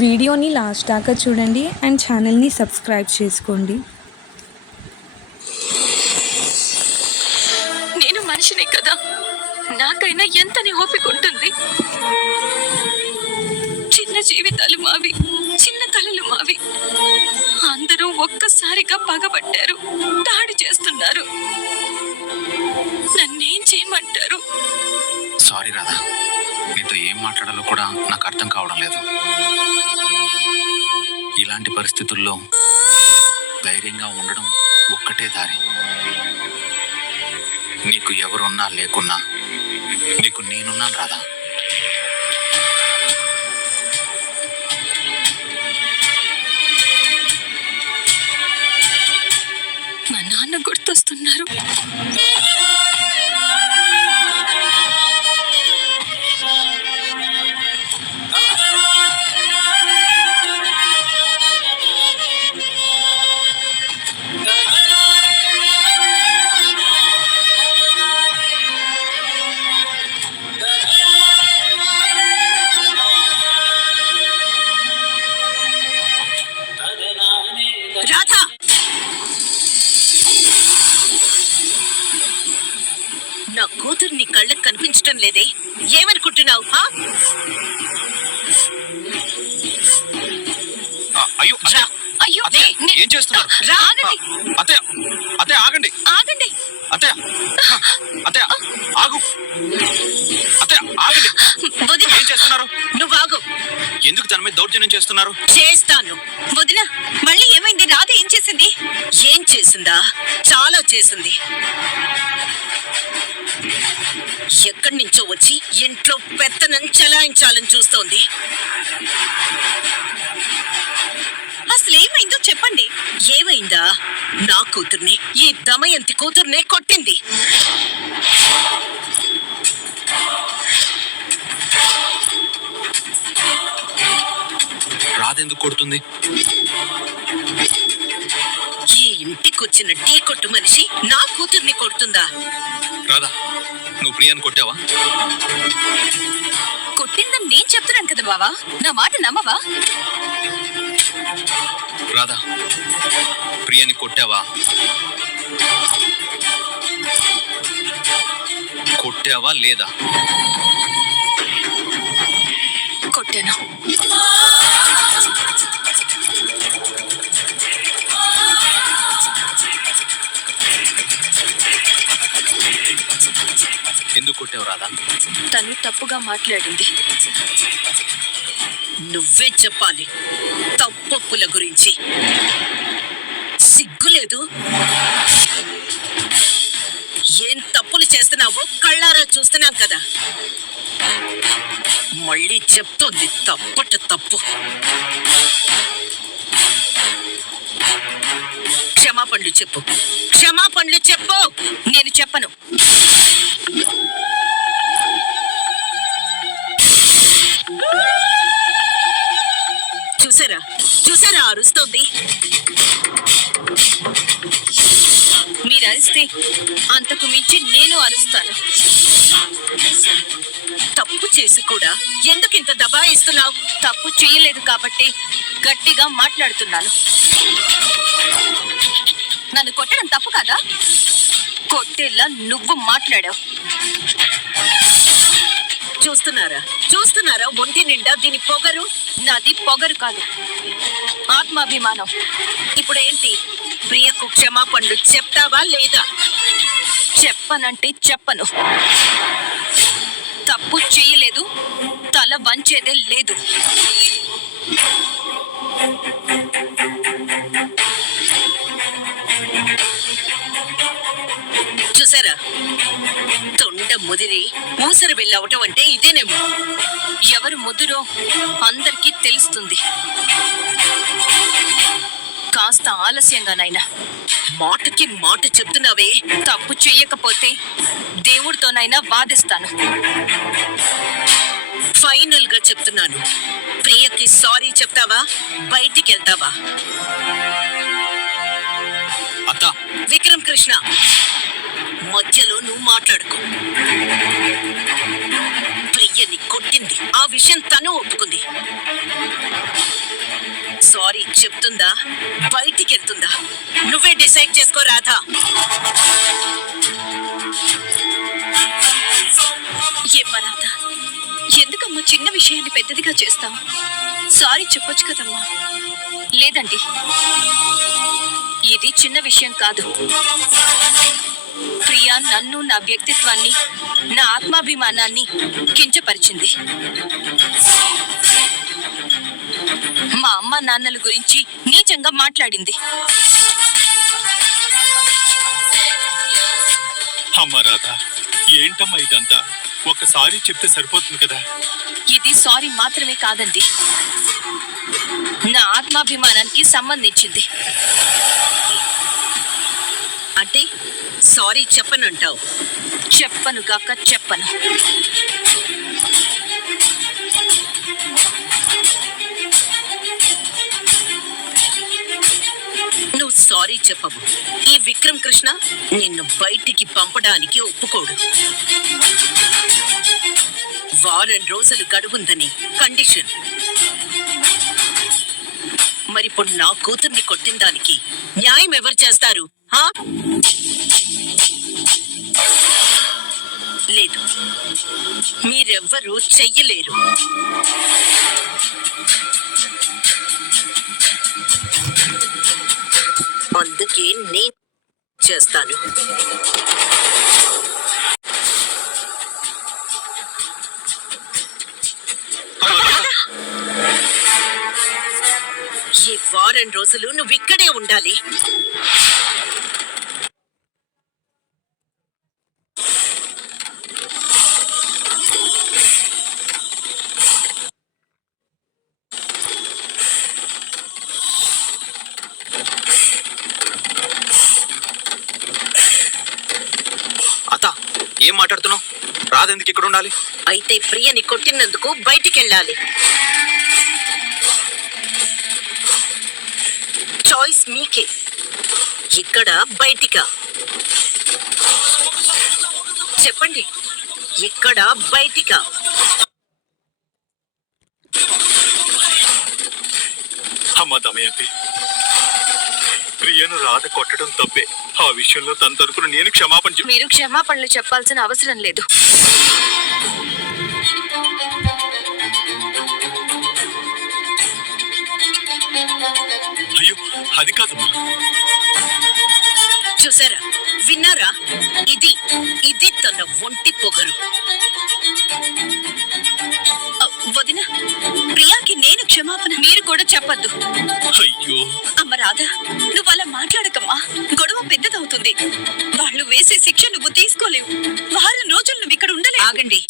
వీడియోని లాస్ట్ దాకా చూడండి అండ్ ఛానల్ని సబ్స్క్రైబ్ చేసుకోండి. నేను మనిషినే కదా, నాకైనా ఎంతని ఓపిక ఉంటుంది. చిన్న జీవితాలు మావి, చిన్న కళలు మావి. అందరూ ఒక్కసారిగా పగబట్టారు, దాడి చేస్తున్నారు. నన్నేం చేయమంటారు? సారీ రాధా, నీతో ఏం మాట్లాడాలో కూడా నాకు అర్థం కావడం లేదు. ఇలాంటి పరిస్థితుల్లో ధైర్యంగా ఉండడం ఒక్కటే దారి. నీకు ఎవరున్నా లేకున్నా నీకు నేనున్నాను రాధా. మా నాన్న గుర్తొస్తున్నారు. రాధా, నా కూతురు నీ కళ్ళకు కనిపించటం లేదే, ఏమనుకుంటున్నావు? అయ్యో అయ్యో, ఏం చేస్తున్నారు? అత్తయ్య ఆగండి, ఆగండి. అత్తయ్య ఆగు, అత్తయ్య ఆగండి. ఏం చేస్తున్నారు? నువ్వు ఆగు. ఎందుకు తన మీద దౌర్జన్యం చేస్తున్నారు? చేస్తాను. వదిన, మళ్ళీ ఏమైంది? రాధ ఏం చేసింది? ఏం చేసిందా? చాలా చేసింది. ఎక్కడి నుంచో వచ్చి ఇంట్లో పెత్తనం చలాయించాలని చూస్తోంది. అసలు ఏమైందో చెప్పండి. ఏమైందా? నా కూతుర్ని, ఈ దమయంతి కూతుర్నే కొట్టింది. రాధెందుకు కొడుతుంది? ఈ ఇంటికొచ్చిన టీ కొట్టు మనిషి నా కూతుర్ని కొడుతుందా? రాధా, నువ్వు ప్రియాని కొట్టావా? కొట్టిందని నేను చెప్తున్నాను కదా బావా, నా మాట నమ్మవా? రాధా, ప్రియాని కొట్టావా? కొట్టావా లేదా? కొట్టాను. ఎందుకు కొట్టావు రాధా? తను తప్పుగా మాట్లాడింది. నువ్వే చెప్పాలి తప్పొప్పుల గురించి. సిగ్గులేదు? ఏం తప్పులు చేస్తున్నావో కళ్ళారా చూస్తున్నాం కదా. మళ్ళీ చెప్తోంది తప్పట తప్పు. క్షమాపణలు చెప్పు, క్షమాపణలు చెప్పు. నేను చెప్పను. చూసారా, చూసారా అరుస్తోంది. మీరు అరిస్తే అంతకు మించి నేను అరుస్తాను. తప్పు చేసి కూడా ఎందుకు ఇంత దబాయిస్తున్నావు? తప్పు చేయలేదు కాబట్టి గట్టిగా మాట్లాడుతున్నాను. నన్ను కొట్టడం తప్పు కదా? కొట్టేలా నువ్వు మాట్లాడావు. చూస్తున్నారా ఒంటి నిండా దీని పొగరు? నాది పొగరు కాదు, ఆత్మాభిమానం. ఇప్పుడు ఏంటి? ప్రియకు క్షమాపణలు చెప్తావా లేదా? చెప్పనంటే చెప్పను. తప్పు చేయలేదు, తల వంచేదే లేదు. చూసారా, తొండ ముదిరి ఊసర వెళ్ళవటం అంటే ఇదేనేమో. ఎవరు ముదురో అందరికీ తెలుస్తుంది. కాస్త ఆలస్యంగానైనా. మాటకి మాట చెప్తున్నావే. తప్పు చెయ్యకపోతే దేవుడితోనైనా వాదిస్తాను. ఫైనల్ గా చెప్తున్నాను, ప్రియకి సారీ చెప్తావా, బయటికి వెళ్తావా? విక్రమ్ కృష్ణ, మధ్యలో నువ్వు మాట్లాడుకో. ప్రియని కొట్టింది, ఆ విషయం తను ఒప్పుకుంది. సారీ చెప్తుందా బయటికి వెళ్తుందా నువ్వే డిసైడ్ చేసుకో రాధా. ఏమ్మా రాధా, ఎందుకమ్మా చిన్న విషయాన్ని పెద్దదిగా చేస్తాం? సారీ చెప్పొచ్చు కదమ్మా. లేదండి, ఇది చిన్న విషయం కాదు. ప్రియా నన్ను, నా వ్యక్తిత్వాన్ని, నా ఆత్మాభిమానాన్ని కించపరిచింది. మా అమ్మ నాన్నల గురించి నీచంగా మాట్లాడింది. అమ్మా రాధా, ఏంటమ్మా ఇదంతా? ఒకసారి చెప్తే సరిపోతుంది కదా. ఇది సారీ మాత్రమే కాదండి, నా ఆత్మాభిమానానికి సంబంధించింది. అంటే సారీ చెప్పనంటావు? చెప్పను గాక చెప్పను. నువ్వు సారీ చెప్పవు, ఈ విక్రమ్ కృష్ణ నిన్ను బయటికి పంపడానికి ఒప్పుకోడు. వారం రోజులు గడువుందని కండిషన్. మరిప్పుడు నా కూతుర్ని కొట్టిన దానికి న్యాయం ఎవరు చేస్తారు? లేదు, మీరెవ్వరూ చెయ్యలేరు. అందుకే నేను చేస్తాను. ఈ వారం రోజులు నువ్వు ఇక్కడే ఉండాలి. అత్త, ఏం మాట్లాడుతున్నావు? రాదెందుకు ఇక్కడ ఉండాలి? అయితే ప్రియని కొట్టినందుకు బయటికెళ్ళాలి. చాయిస్ మీకే. ఇక్కడ బయటికా? చెప్పండి, ఇక్కడ బయటికా? అమ్మా దమయంతి, ప్రియను రాధ కొట్టడం తప్పే. ఆ విషయంలో తన తరపున నేను క్షమాపణ మీరు క్షమాపణలు చెప్పాల్సిన అవసరం లేదు. అయ్యో, అది కాదమ్మా. చూసారా, విన్నారా? ఇది ఇది తన ఒంటి పొగరు. వదిన, ప్రియాకి నేను క్షమాపణ మీరు కూడా చెప్పద్దు. అయ్యో అమ్మ రాధా, నువ్వు అలా మాట్లాడకమ్మా, గొడవ పెద్దదవుతుంది. వాళ్ళు వేసే శిక్ష నువ్వు తీసుకోలేవు. వారం రోజులు నువ్వు ఇక్కడ ఉండలే. ఆగండి,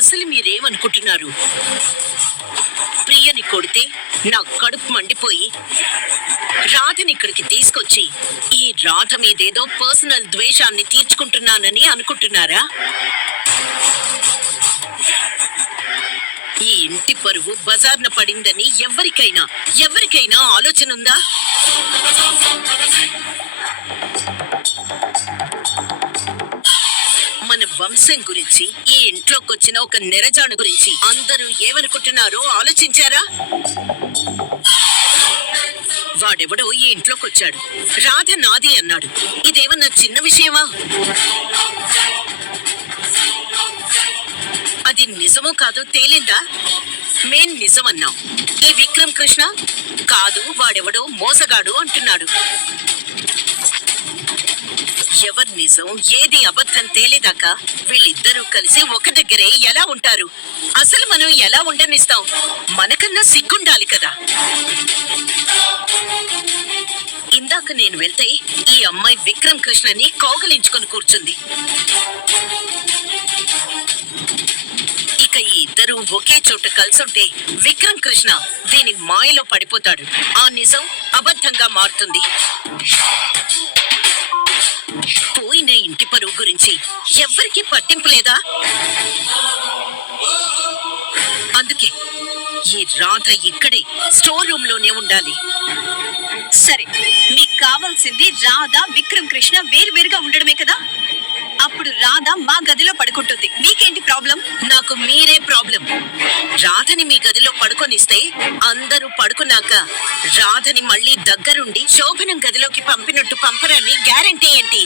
అసలు మీరేమనుకుంటున్నారు? ప్రియని కొడితే నా కడుపు మండిపోయి రాధని ఇక్కడికి తీసుకొచ్చి ఈ రాధ మీదేదో పర్సనల్ ద్వేషాన్ని తీర్చుకుంటున్నానని అనుకుంటున్నారా? ఈ ఇంటి పరువు బజార్న పడిందని ఎవరికైనా ఆలోచన ఉందా? మన వంశం గురించి, ఈ ఇంట్లోకి వచ్చిన ఒక నెరజాను గురించి అందరూ ఏమనుకుంటున్నారో ఆలోచించారా? వాడెవడో ఈ ఇంట్లోకి వచ్చాడు, రాధ నాది అన్నాడు. ఇదేమన్నా చిన్న విషయమా? అది నిజమో కాదో తేలిందా? మేం నిజం అన్నాం. ఈ విక్రమ్ కృష్ణ కాదు, వాడెవడో మోసగాడు అంటున్నాడు. ఎవరి నిజం ఏది అబద్ధం తేలేదాకా వీళ్ళిద్దరూ కలిసి ఒక దగ్గరే ఎలా ఉంటారు? అసలు మనం ఎలా ఉండనిస్తాం? మనకన్నా సిగ్గుండాలి కదా. ఇందాక నేను వెళ్తే ఈ అమ్మాయి విక్రమ్ కృష్ణని కౌగలించుకొని కూర్చుంది. ఇక ఈ ఇద్దరు ఒకే చోట కలిసుంటే విక్రమ్ కృష్ణ దీని మాయలో పడిపోతాడు. ఆ నిజం అబద్ధంగా మారుతుంది. పోయిన ఇంటి పరువు గురించి ఎవ్వరికీ పట్టింపు లేదా? అందుకే ఈ రాధ ఇక్కడే స్టోర్ రూమ్ లోనే ఉండాలి. సరే, మీకు కావాల్సింది రాధ విక్రమ్ కృష్ణ వేరువేరుగా ఉండడమే కదా? అప్పుడు రాధ మా గదిలో పడుకుంటుంది. మీకేంటి ప్రాబ్లం? నాకు మీరే ప్రాబ్లం. రాధని మీ గదిలో పడుకొనిస్తే అందరూ పడుకున్నాక రాధని మళ్ళీ దగ్గరుండి శోభనం గదిలోకి పంపినట్టు పంపరని గ్యారంటీ ఏంటి?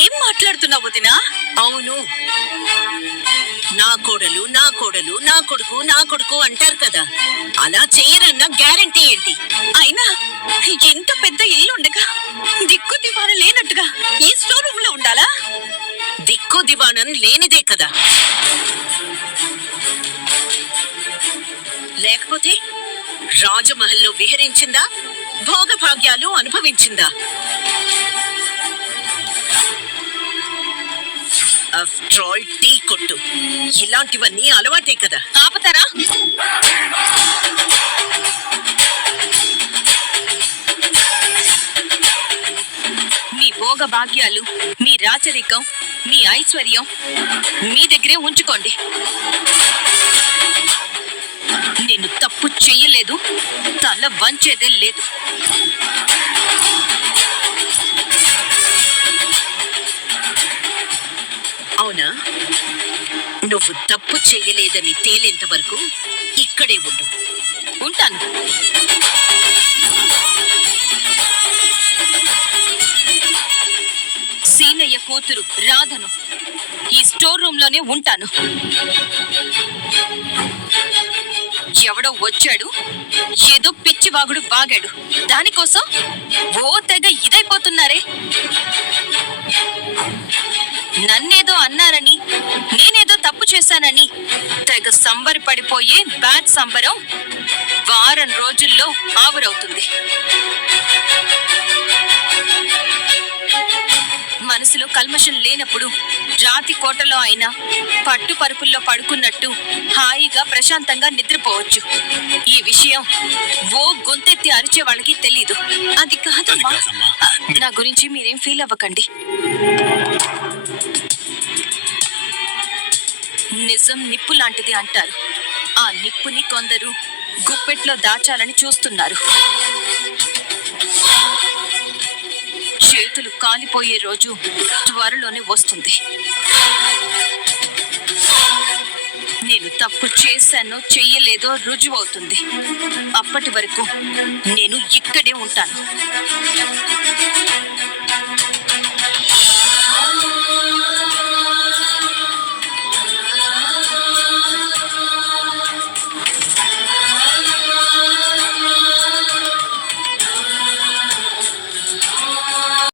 ఏం మాట్లాడుతున్నావు వదినా? అవును, నా కోడలు నా కోడలు, నా కొడుకు నా కొడుకు అంటారు కదా, అలా చేయరన్న గ్యారంటీ ఏంటి? అయినా ఎంత పెద్ద ఇల్లు ఉండగా దిక్కు దివాణం లేనట్టుగా ఈ స్టోర్ రూమ్ లో ఉండాలా? దిక్కు దివాణం లేనిదే కదా. లేకపోతే రాజమహల్లో విహరించిందా, భోగభాగ్యాలు అనుభవించిందా? ఆఫ్టర్ ఆల్ టీ కొట్టు, ఇలాంటివన్నీ అలవాటే కదా. ఆపతారా? మీ భోగభాగ్యాలు, మీ రాచరికం, మీ ఐశ్వర్యం మీ దగ్గరే ఉంచుకోండి. నేను తప్పు చెయ్యలేదు, తల వంచేదే లేదు. అవునా? నువ్వు తప్పు చెయ్యలేదని తేలేంత వరకు ఇక్కడే ఉండు. ఉంటాను. సీనయ్య కూతురు రాధను ఈ స్టోర్ రూమ్ లోనే ఉంటాను. ఎవడో వచ్చాడు, ఏదో పిచ్చివాగుడు వాగాడు, దానికోసం ఓ తెగ ఇదైపోతున్నారే. నన్నేదో అన్నారని, నేనేదో తప్పు చేశానని తెగ సంబరపడిపోయే బ్యాడ్ సంబరం వారం రోజుల్లో ఆవిరవుతుంది. మనసులో కల్మషం లేనప్పుడు రాతి కోటలో అయినా పట్టు పరుపుల్లో పడుకున్నట్టు హాయిగా ప్రశాంతంగా నిద్రపోవచ్చు. ఈ విషయం ఓ గొంతెత్తి అరిచే వాళ్ళకి తెలీదు. అది కాదమ్మా. నా గురించి మీరేం ఫీల్ అవ్వకండి. నిజం నిప్పు లాంటిది అంటారు. ఆ నిప్పుని కొందరు గుప్పెట్లో దాచాలని చూస్తున్నారు. చేతులు కాలిపోయే రోజు త్వరలోనే వస్తుంది. నేను తప్పు చేశానో చెయ్యలేదో రుజువవుతుంది. అప్పటి వరకు నేను ఇక్కడే ఉంటాను.